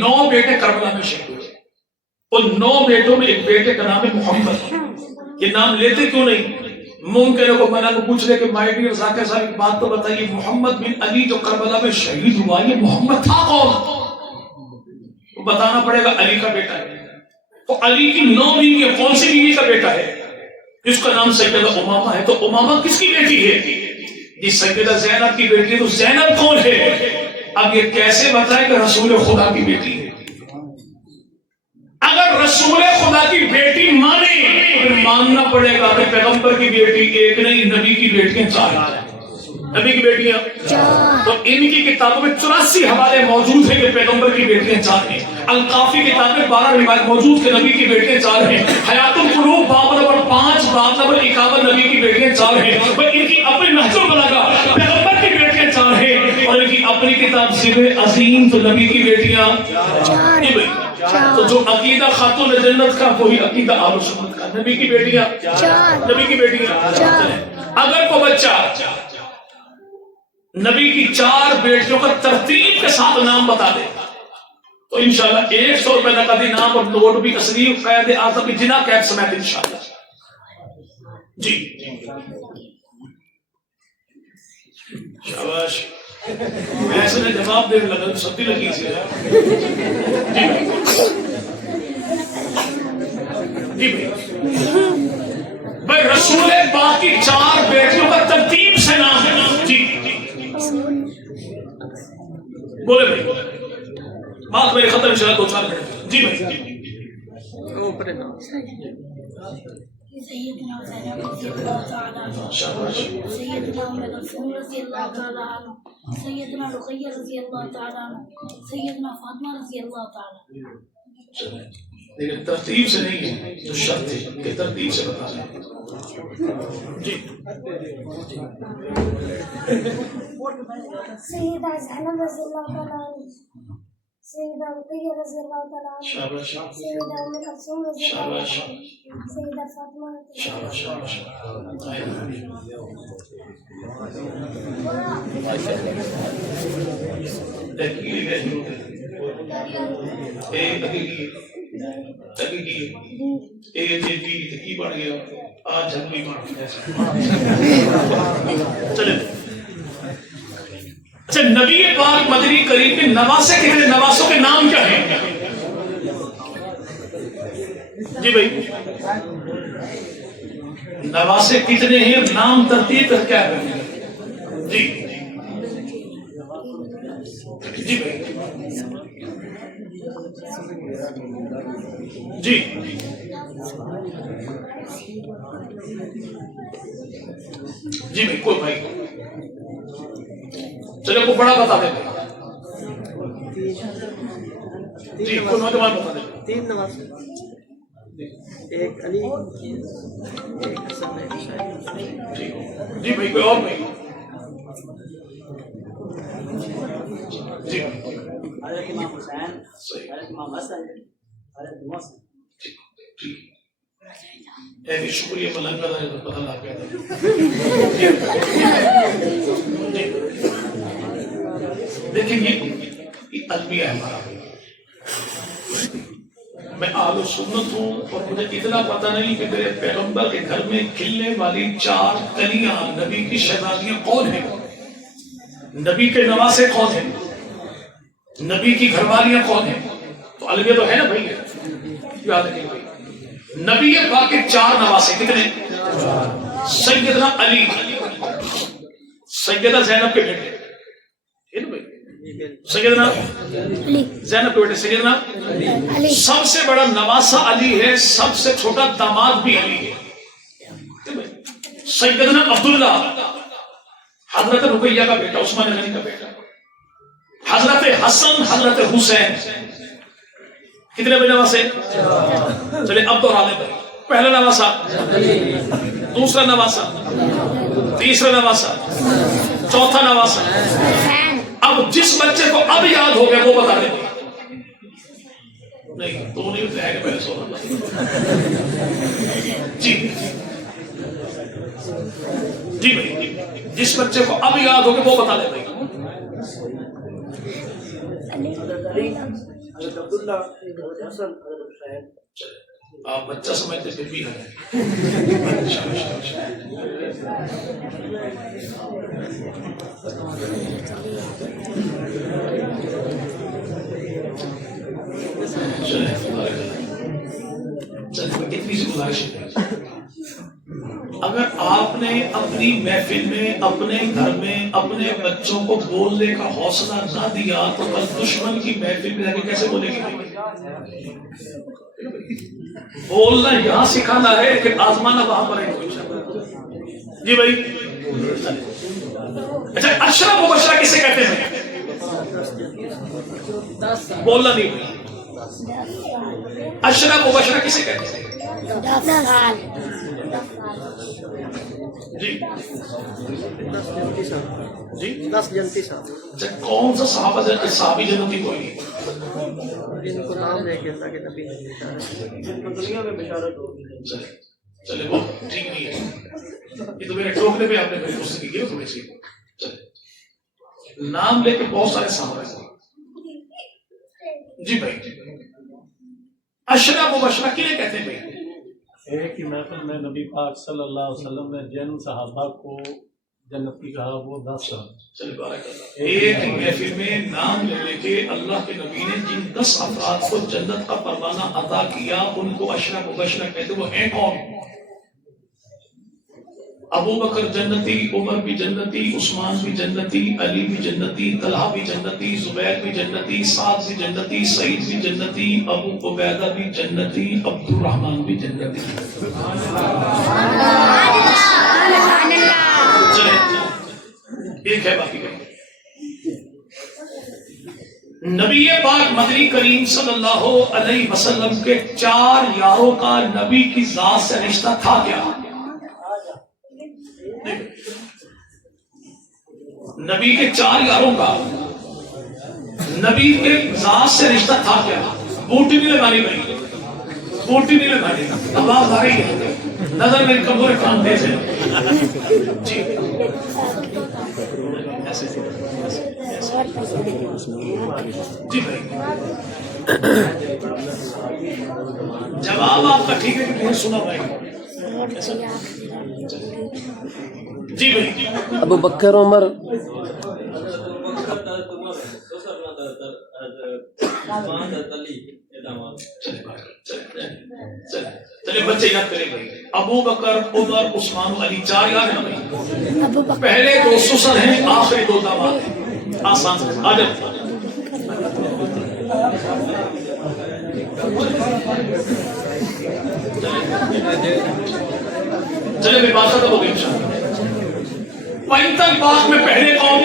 9 بیٹے کربلا میں شہید ہوئے. ان 9 بیٹوں میں ایک بیٹے کا نام ہے محمد. یہ نام لیتے کیوں نہیں؟ ممکن کو میں نے پوچھ لے کہ مائی ڈیئر ذاکر صاحب ایک بات تو بتائیے، محمد بن علی جو کربلا میں شہید ہوا یہ محمد تھا کون؟ بتانا پڑے گا علی کا بیٹا ہے. تو علی کی 9 بیوی کون سی بیوی کا بیٹا ہے؟ جس کا نام سیدہ امامہ ہے. تو امامہ کس کی بیٹی ہے؟ جی سیدہ زینب کی بیٹی ہے. تو زینب کون ہے؟ اب یہ کیسے بتائے کہ رسول خدا کی بیٹی ہے؟ اگر رسول خدا کی بیٹی مانے تو ماننا پڑے گا کہ پیغمبر کی بیٹی ایک نہیں، نبی کی بیٹیاں 4 ہیں. نبی کی بیٹیاں تو ان کی کتابوں میں 84 حوالے موجود ہیں کہ پیغمبر کی بیٹیاں 4 ہیں. القافی کتاب میں 12 روایت موجود کہ نبی کی بیٹیاں 4 ہیں. حیات القلوب باب نمبر 5 باب نمبر 51 نبی کی بیٹیاں 4 ہیں. اور ان کی اپنی نہج البلاغہ پیغمبر کی بیٹیاں 4 ہیں. اور ان کی اپنی کتاب ذکر عظیم تو نبی کی بیٹیاں 4 ہیں. تو جو عقیدہ خاتون جنت کا وہی عقیدہ اہل سنت کا. نبی کی بیٹیاں 4. نبی کی بیٹیاں 4. اگر کوئی بچہ نبی کی 4 بیٹیوں کا ترتیب کے ساتھ نام بتا دے تو انشاءاللہ 100 روپے نقدی نام اور نوٹ بھی تسلیم قائد اعظم کی جناح کیب سمیت انشاءاللہ. جی شاباش. ایسے نے جواب دینے لگا تو سبھی لگی سی. جی بھائی رسول پاک کی 4 بیٹیوں کا ترتیب سے نام ہے. جی بولے بھائی بات میرے ختم انشاءاللہ 2-4 منٹ. جی بھائی سیدنا زینب رضی اللہ تعالیٰ عنہ، سیدنا ام کلثوم رضی اللہ تعالیٰ عنہ، سیدنا رقیہ رضی اللہ تعالیٰ عنہ، سیدنا فاطمہ رضی اللہ تعالیٰ عنہ. لیکن ترتیب سے نہیں ہے جو شرط ہے کہ ترتیب سے بتا دیں. جی سیدہ زینب رضی اللہ تعالیٰ عنہ، سیدہ رقیہ رضی اللہ تعالیٰ عنہ، شاباش. سیدہ ام کلثوم رضی اللہ تعالیٰ عنہ، سیدہ فاطمہ رضی اللہ اچھا نبی پاک مدنی کریم کے نواسے کتنے؟ نواسوں کے نام کیا ہیں؟ جی بھائی نواسے کتنے ہیں؟ نام ترتیب کر کیا ہے؟ جی جی بھائی جی جی بھائی کوئی بھائی چلے کو بڑا بتا دیں. جی کوئی نوجوان بتا دیں. 3 نواسے، ایک علی، ایک حسن. جی بھائی کوئی اور بھائی. جی حضرت امام حسین، حضرت امام حسن، حضرت محسن. شکریہ ملنگ کا پتہ لگ گیا. دیکھیں یہ المیہ ہے ہمارا. میں اہل سنت ہوں اور مجھے اتنا پتہ نہیں کہ میرے پیغمبر کے گھر میں کھلنے والی 4 کلیاں نبی کی شہزادیاں کون ہیں، نبی کے نواسے کون ہیں، نبی کی گھر والیاں کون ہیں. تو المیہ تو ہے نا بھائی. یاد رکھیں بھائی نبی پاک کے 4 نواسے کتنے؟ سیدنا علی، سیدہ زینب کے بیٹے سیدنا زینب کے بیٹے سیدنا علی. سب سے بڑا نواسہ علی ہے، سب سے چھوٹا داماد بھی علی ہے. سیدنا عبداللہ حضرت رقیہ کا بیٹا، عثمان غنی کا بیٹا. حضرت حسن، حضرت حسین. کتنے بڑے نواسے؟ چلے اب تو رانے پر. پہلا نواسا، دوسرا نواسا، تیسرا نواسا، چوتھا نواسا. اب جس بچے کو اب یاد ہو گیا وہ بتا دیں. نہیں تو نہیں بتایا کہ پہلے سونا. جی جی بھائی جس بچے کو اب یاد ہو گیا وہ بتا دیں بھائی. حضرت عبداللہ، حضرت حسن، حضرت حسین. آپ بچہ سمجھتے پھر بھی ہے. اتنی سی گزارش ہے، اگر آپ نے اپنی محفل میں، اپنے گھر میں اپنے بچوں کو بولنے کا حوصلہ نہ دیا تو کل دشمن کی محفل میں جا کے کیسے بولے گی؟ بولنا یہاں سکھانا ہے کہ آزمانا وہاں پر ہے. جی بھائی. اچھا، اشرا مبشرہ کسے کہتے ہیں؟ بولنا نہیں ہوئی. اشرا مبشرہ کسے کہتے ہیں؟ جی جی 10 جنتی صاحب. اچھا، کون سا صحابی جنتی کوئی؟ جن کو نام لے کے اللہ کے نبی نے بشارت، جن کو دنیا میں بشارت ہوگی. چلے وہ ٹھیک نہیں ہے، یہ تو میرے ٹوکنے پہ آپ نے میری دوست کی تھوڑی سی. چلے، نام لے کے بہت سارے صحابہ ہیں. جی بھائی، اشرا مبشرہ کیوں کہتے ہیں بھائی؟ ایک ہی محفل میں نبی پاک صلی اللہ علیہ وسلم نے جن صحابہ کو جنتی کہا وہ 10 ہیں. چلے بارک اللہ. ایک ہی محفل میں نام لے لے کے اللہ کے نبی نے جن 10 افراد کو جنت کا پروانہ عطا کیا ان کو اشرا مبشرہ کہتے. وہ ہیں کون؟ ابو بکر جنتی، عمر بھی جنتی، عثمان بھی جنتی، علی بھی جنتی، طلحہ بھی جنتی، زبیر بھی جنتی، سعد بھی جنتی، سعید بھی جنتی، ابو عبیدہ بھی جنتی، عبد الرحمن بھی جنتی. ایک ہے باقی کا. نبی پاک مدنی کریم صلی اللہ علیہ وسلم کے 4 یاروں کا نبی کی ذات سے رشتہ تھا کیا؟ نبی کے 4 یاروں کا نبی کے ذات سے رشتہ تھا کیا؟ بوٹی نہیں لگانی بھائی، بوٹی نہیں لگانی. آواز آ رہی ہے؟ نظر میری کمزور کام تیز ہے. جی جی بھائی، جواب آپ کا ٹھیک ہے کہ نہیں سنا بھائی؟ جی بھائی. ابو بکر عمر چلے بچے یاد کریں بھائی. ابو بکر، عمر، عثمان و علی 4 یار ہیں بھائی. پہلے 2 سسر ہیں، آخری 2 داماد ہیں. آسان سے آ جائیں. چلے میں بات ختم ہو گئی انشاءاللہ. 55 باغ میں پہلے کون؟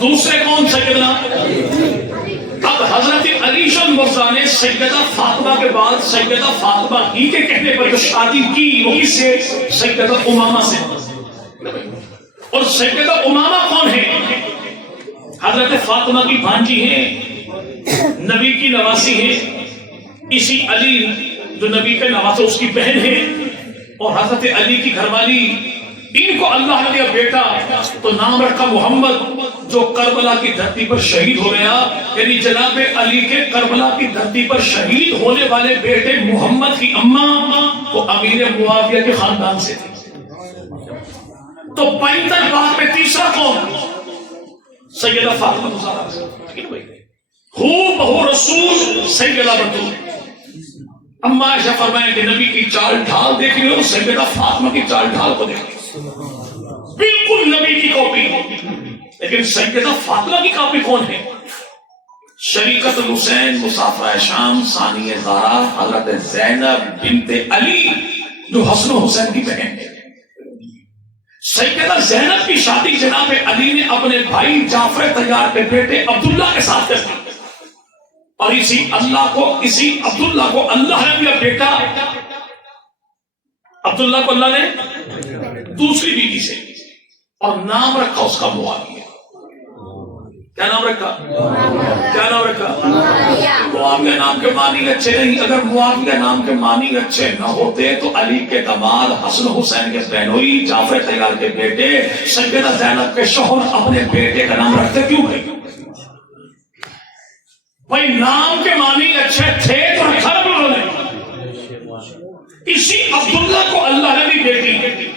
دوسرے کون؟ سیدنا. اب حضرت علی شان مرزا نے سیدہ فاطمہ کے بعد سیدہ فاطمہ ہی کے کہنے پر جو شادی کی وہ کس سے؟ سیدہ امامہ سے. اور سیدہ امامہ کون ہے؟ حضرت فاطمہ کی بھانجی ہیں، نبی کی نواسی ہیں. اسی علی جو نبی کے نواسے اس کی بہن ہے، اور حضرت علی کی گھر والی. ان کو اللہ نے دیا بیٹا تو نام رکھا محمد، جو کربلا کی دھرتی پر شہید ہو گیا. یعنی جناب علی کے کربلا کی دھرتی پر شہید ہونے والے بیٹے محمد کی اماں وہ امیر معاویہ کے خاندان سے تھی. تو 55 بعد میں تیسرا کون؟ سیدہ فاطمہ زہرا. ہو بہو رسول سیدہ بطول. اما عائشہ فرمائیں کہ نبی کی چال ڈھال دیکھ رہی ہو، سیدہ فاطمہ کی چال ڈھال کو دیکھ رہی ہو، بالکل نبی کی کاپی. لیکن سیدہ فاطمہ کی کاپی کون ہے؟ شریکت الحسین، مسافرہ شام، ثانیہ زہرا، حضرت زینب بنت علی جو حسن و حسین کی بہن ہے. سیدہ زینب کی شادی جناب علی نے اپنے بھائی جعفر طیار کے بیٹے عبداللہ کے ساتھ کر دی. اور اسی عبداللہ کو اللہ نے دیا بیٹا. عبداللہ کو اللہ نے دوسری بیوی سے، اور نام رکھا اس کا معاویہ. کیا نام رکھا؟ کیا نام رکھا؟ معاویہ نام کے معنی اچھے نہیں. اگر معاویہ نام کے معنی اچھے نہ ہوتے تو علی کے داماد حسن حسین کے بہنوئی جعفر طیار کے بیٹے سیدہ زینب کے شوہر اپنے بیٹے کا نام رکھتے کیوں گئے؟ بھائی نام کے معنی اچھے تھے تو رکھا نا انہوں نے. اسی عبداللہ کو اللہ نے بھی بیٹی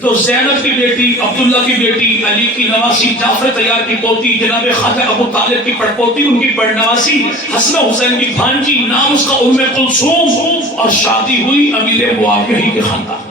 تو زینب کی بیٹی، عبداللہ کی بیٹی، علی کی نواسی، جعفر طیار کی پوتی، جناب خواجہ ابو طالب کی پڑپوتی، ان کی پڑنواسی، حسن حسین کی بھانجی، نام اس کا ام کلثوم، اور شادی ہوئی امیر معاویہ ہی کے خاندان.